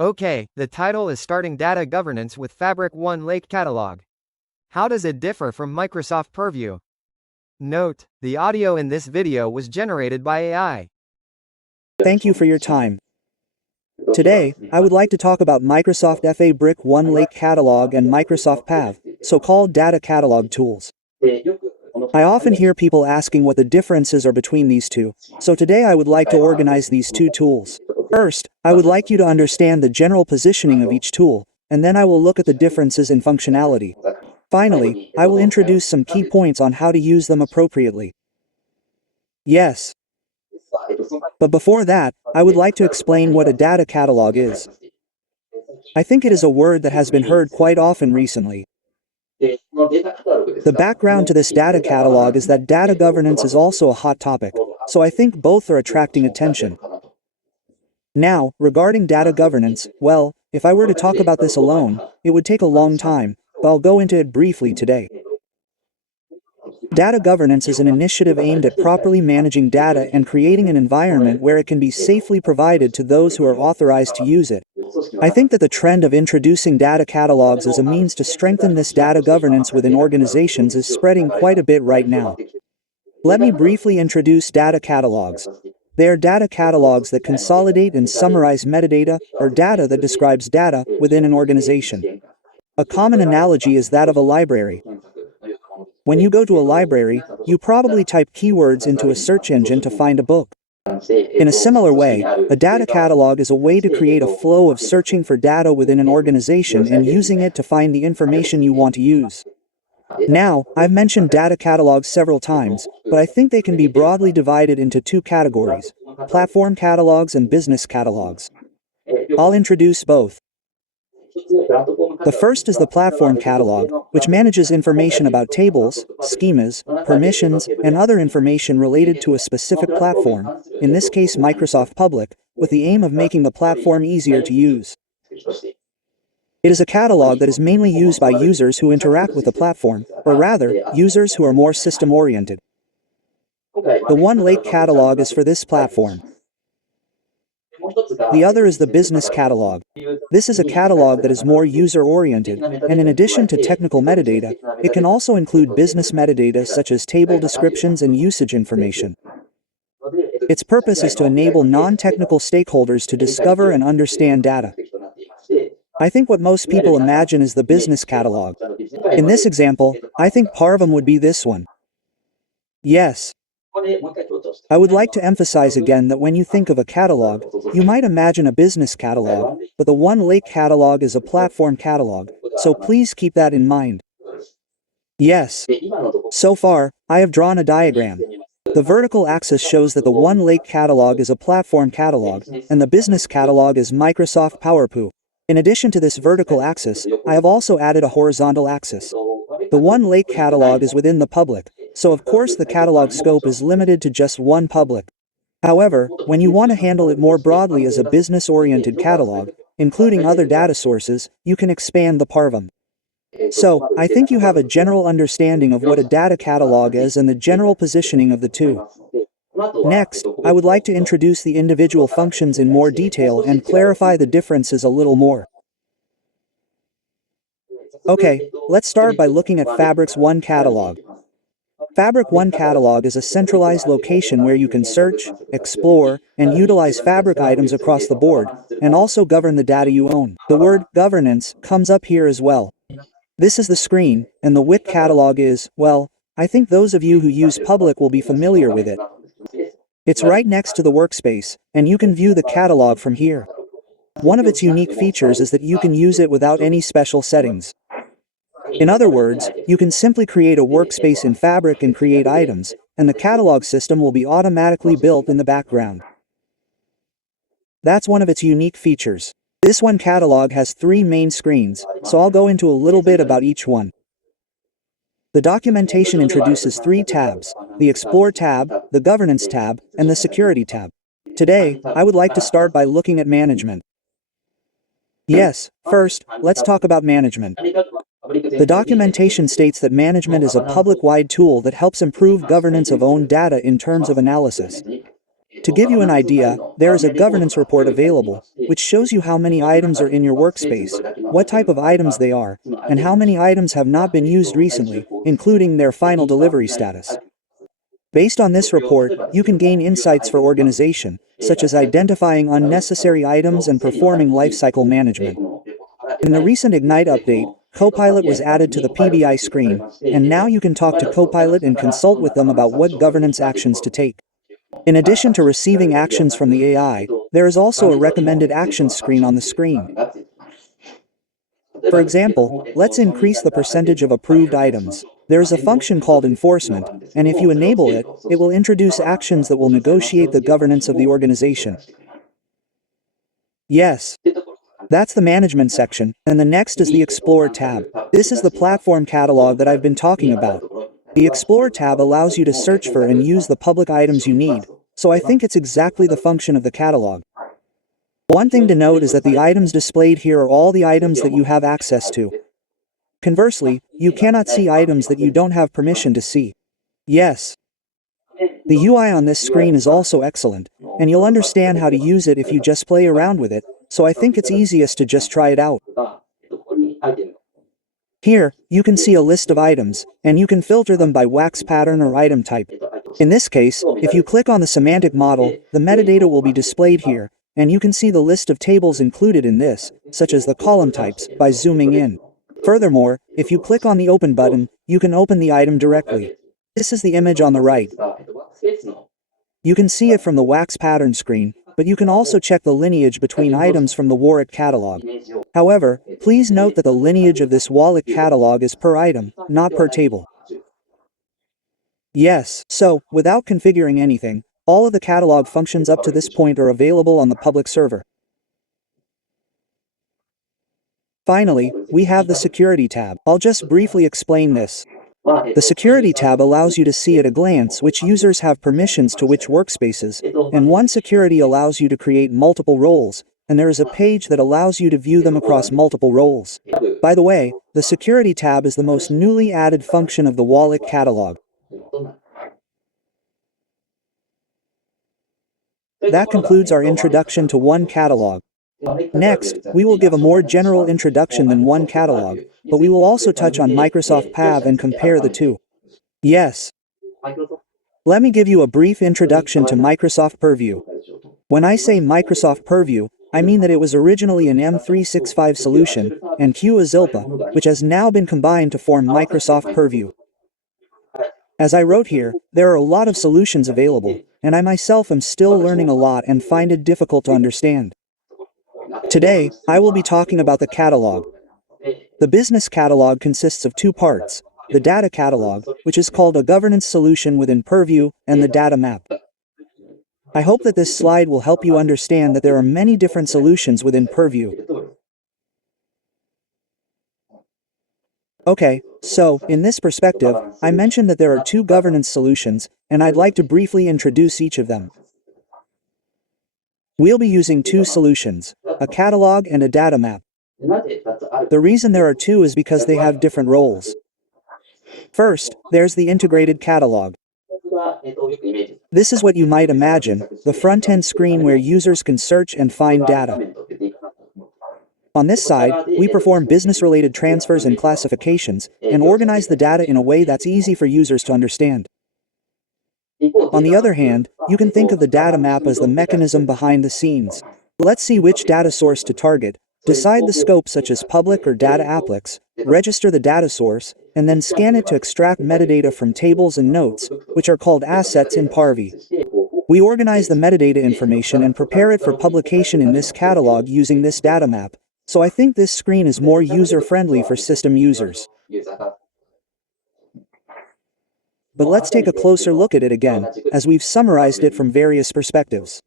Okay, the title is Starting Data Governance with Fabric One Lake Catalog. How does it differ from Microsoft Purview? Note, the audio in this video was generated by AI. Thank you for your time. Today, I would like to talk about Microsoft Fabric One Lake Catalog and Microsoft PAV, so-called data catalog tools. I often hear people asking what the differences are between these two, so today I would like to organize these two tools. First, I would like you to understand the general positioning of each tool, and then I will look at the differences in functionality. Finally, I will introduce some key points on how to use them appropriately. Yes. But before that, I would like to explain what a data catalog is. I think it is a word that has been heard quite often recently. The background to this data catalog is that data governance is also a hot topic, so I think both are attracting attention. Now, regarding data governance, well, if I were to talk about this alone, it would take a long time, but I'll go into it briefly today. Data governance is an initiative aimed at properly managing data and creating an environment where it can be safely provided to those who are authorized to use it. I think that the trend of introducing data catalogs as a means to strengthen this data governance within organizations is spreading quite a bit right now. Let me briefly introduce data catalogs. They are data catalogs that consolidate and summarize metadata, or data that describes data, within an organization. A common analogy is that of a library. When you go to a library, you probably type keywords into a search engine to find a book. In a similar way, a data catalog is a way to create a flow of searching for data within an organization and using it to find the information you want to use. Now, I've mentioned data catalogs several times, but I think they can be broadly divided into two categories: platform catalogs and business catalogs. I'll introduce both. The first is the platform catalog, which manages information about tables, schemas, permissions, and other information related to a specific platform, in this case Microsoft Public, with the aim of making the platform easier to use. It is a catalog that is mainly used by users who interact with the platform, or rather, users who are more system-oriented. The One Lake catalog is for this platform. The other is the business catalog. This is a catalog that is more user-oriented, and in addition to technical metadata, it can also include business metadata such as table descriptions and usage information. Its purpose is to enable non-technical stakeholders to discover and understand data. I think what most people imagine is the business catalog. In this example, I think Parvam would be this one. Yes. I would like to emphasize again that when you think of a catalog, you might imagine a business catalog, but the One Lake catalog is a platform catalog, so please keep that in mind. Yes. So far, I have drawn a diagram. The vertical axis shows that the One Lake catalog is a platform catalog, and the business catalog is Microsoft PowerPoint. In addition to this vertical axis, I have also added a horizontal axis. The One Lake catalog is within the public, so of course the catalog scope is limited to just one public. However, when you want to handle it more broadly as a business-oriented catalog, including other data sources, you can expand the Parvam. So, I think you have a general understanding of what a data catalog is and the general positioning of the two. Next, I would like to introduce the individual functions in more detail and clarify the differences a little more. Okay, let's start by looking at Fabric's One Catalog. Fabric One Catalog is a centralized location where you can search, explore, and utilize Fabric items across the board, and also govern the data you own. The word governance comes up here as well. This is the screen, and the WIT catalog is, well, I think those of you who use Public will be familiar with it. It's right next to the workspace, and you can view the catalog from here. One of its unique features is that you can use it without any special settings. In other words, you can simply create a workspace in Fabric and create items, and the catalog system will be automatically built in the background. That's one of its unique features. This One catalog has three main screens, so I'll go into a little bit about each one. The documentation introduces three tabs: the Explore tab, the Governance tab, and the Security tab. Today, I would like to start by looking at management. Yes, first, let's talk about management. The documentation states that management is a public-wide tool that helps improve governance of owned data in terms of analysis. To give you an idea, there is a governance report available, which shows you how many items are in your workspace, what type of items they are, and how many items have not been used recently, including their final delivery status. Based on this report, you can gain insights for organization, such as identifying unnecessary items and performing lifecycle management. In the recent Ignite update, Copilot was added to the PBI screen, and now you can talk to Copilot and consult with them about what governance actions to take. In addition to receiving actions from the AI, there is also a recommended actions screen on the screen. For example, let's increase the percentage of approved items. There is a function called enforcement, and if you enable it, it will introduce actions that will negotiate the governance of the organization. Yes. That's the management section, and the next is the Explore tab. This is the platform catalog that I've been talking about. The Explore tab allows you to search for and use the public items you need, so I think it's exactly the function of the catalog. One thing to note is that the items displayed here are all the items that you have access to. Conversely, you cannot see items that you don't have permission to see. Yes. The UI on this screen is also excellent, and you'll understand how to use it if you just play around with it, so I think it's easiest to just try it out. Here, you can see a list of items, and you can filter them by wax pattern or item type. In this case, if you click on the semantic model, the metadata will be displayed here, and you can see the list of tables included in this, such as the column types, by zooming in. Furthermore, if you click on the Open button, you can open the item directly. This is the image on the right. You can see it from the wax pattern screen, but you can also check the lineage between items from the Warwick catalog. However, please note that the lineage of this Warwick catalog is per item, not per table. Yes, so, without configuring anything, all of the catalog functions up to this point are available on the public server. Finally, we have the Security tab. I'll just briefly explain this. The Security tab allows you to see at a glance which users have permissions to which workspaces, and one security allows you to create multiple roles, and there is a page that allows you to view them across multiple roles. By the way, the Security tab is the most newly added function of the Warwick catalog. That concludes our introduction to One Catalog. Next, we will give a more general introduction than One Catalog, but we will also touch on Microsoft PAV and compare the two. Yes. Let me give you a brief introduction to Microsoft Purview. When I say Microsoft Purview, I mean that it was originally an M365 solution, and QA-Zilpa, which has now been combined to form Microsoft Purview. As I wrote here, there are a lot of solutions available, and I myself am still learning a lot and find it difficult to understand. Today, I will be talking about the catalog. The business catalog consists of two parts, the data catalog, which is called a governance solution within Purview, and the data map. I hope that this slide will help you understand that there are many different solutions within Purview. Okay, so, in this perspective, I mentioned that there are two governance solutions, and I'd like to briefly introduce each of them. We'll be using two solutions, a catalog and a data map. The reason there are two is because they have different roles. First, there's the integrated catalog. This is what you might imagine, the front-end screen where users can search and find data. On this side, we perform business-related transfers and classifications, and organize the data in a way that's easy for users to understand. On the other hand, you can think of the data map as the mechanism behind the scenes. Let's see which data source to target, decide the scope such as public or data applets, register the data source, and then scan it to extract metadata from tables and notes, which are called assets in Purview. We organize the metadata information and prepare it for publication in this catalog using this data map, so I think this screen is more user-friendly for system users. But let's take a closer look at it again, as we've summarized it from various perspectives.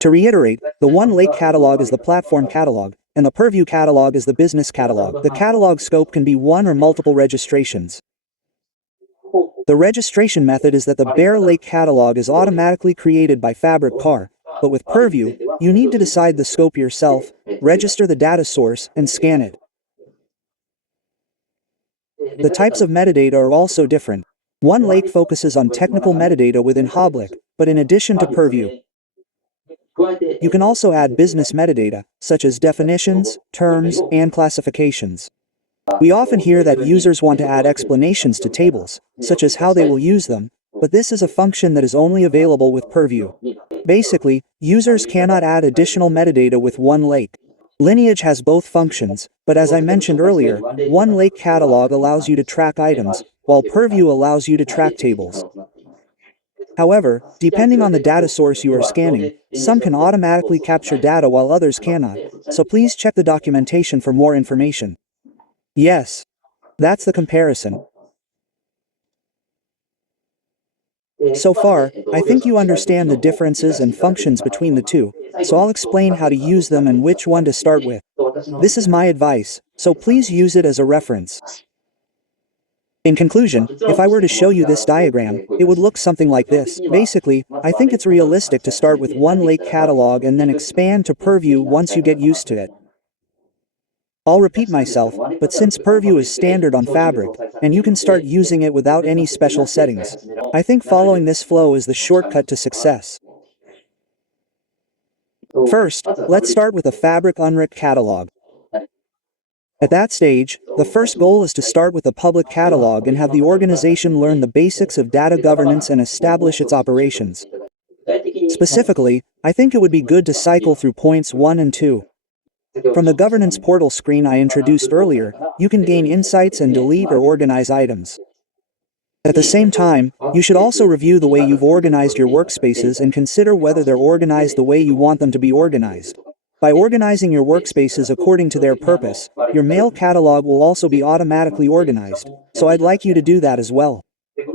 To reiterate, the OneLake catalog is the platform catalog, and the Purview catalog is the business catalog. The catalog scope can be one or multiple registrations. The registration method is that the Bear Lake catalog is automatically created by Fabric Car, but with Purview, you need to decide the scope yourself, register the data source, and scan it. The types of metadata are also different. OneLake focuses on technical metadata within Hoblik, but in addition to Purview, you can also add business metadata, such as definitions, terms, and classifications. We often hear that users want to add explanations to tables, such as how they will use them, but this is a function that is only available with Purview. Basically, users cannot add additional metadata with OneLake. Lineage has both functions, but as I mentioned earlier, OneLake Catalog allows you to track items, while Purview allows you to track tables. However, depending on the data source you are scanning, some can automatically capture data while others cannot, so please check the documentation for more information. Yes, that's the comparison. So far, I think you understand the differences and functions between the two, so I'll explain how to use them and which one to start with. This is my advice, so please use it as a reference. In conclusion, if I were to show you this diagram, it would look something like this. Basically, I think it's realistic to start with OneLake Catalog and then expand to Purview once you get used to it. I'll repeat myself, but since Purview is standard on Fabric, and you can start using it without any special settings, I think following this flow is the shortcut to success. First, let's start with a Fabric Unric catalog. At that stage, the first goal is to start with a public catalog and have the organization learn the basics of data governance and establish its operations. Specifically, I think it would be good to cycle through points 1 and 2. From the governance portal screen I introduced earlier, you can gain insights and delete or organize items. At the same time, you should also review the way you've organized your workspaces and consider whether they're organized the way you want them to be organized. By organizing your workspaces according to their purpose, your mail catalog will also be automatically organized, so I'd like you to do that as well.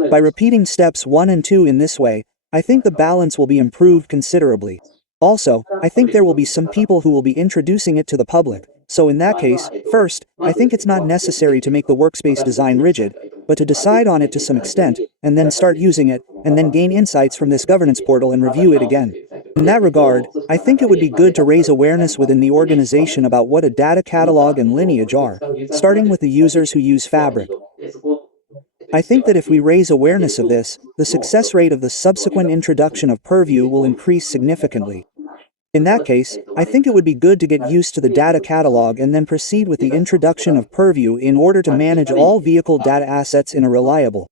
By repeating steps 1 and 2 in this way, I think the balance will be improved considerably. Also, I think there will be some people who will be introducing it to the public, so in that case, first, I think it's not necessary to make the workspace design rigid, but to decide on it to some extent, and then start using it, and then gain insights from this governance portal and review it again. In that regard, I think it would be good to raise awareness within the organization about what a data catalog and lineage are, starting with the users who use Fabric. I think that if we raise awareness of this, the success rate of the subsequent introduction of Purview will increase significantly. In that case, I think it would be good to get used to the data catalog and then proceed with the introduction of Purview in order to manage all vehicle data assets in a reliable.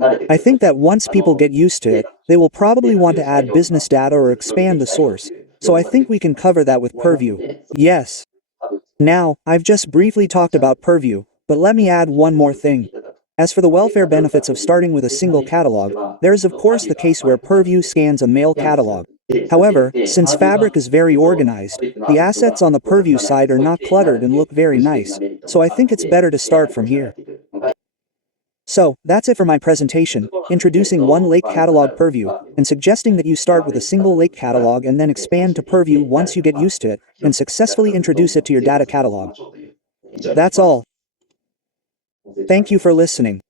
I think that once people get used to it, they will probably want to add business data or expand the source, so I think we can cover that with Purview. Yes. Now, I've just briefly talked about Purview, but let me add one more thing. As for the welfare benefits of starting with a single catalog, there is of course the case where Purview scans a mail catalog. However, since Fabric is very organized, the assets on the Purview side are not cluttered and look very nice, so I think it's better to start from here. So, that's it for my presentation, introducing OneLake Catalog Purview, and suggesting that you start with a single lake catalog and then expand to Purview once you get used to it, and successfully introduce it to your data catalog. That's all. Thank you for listening.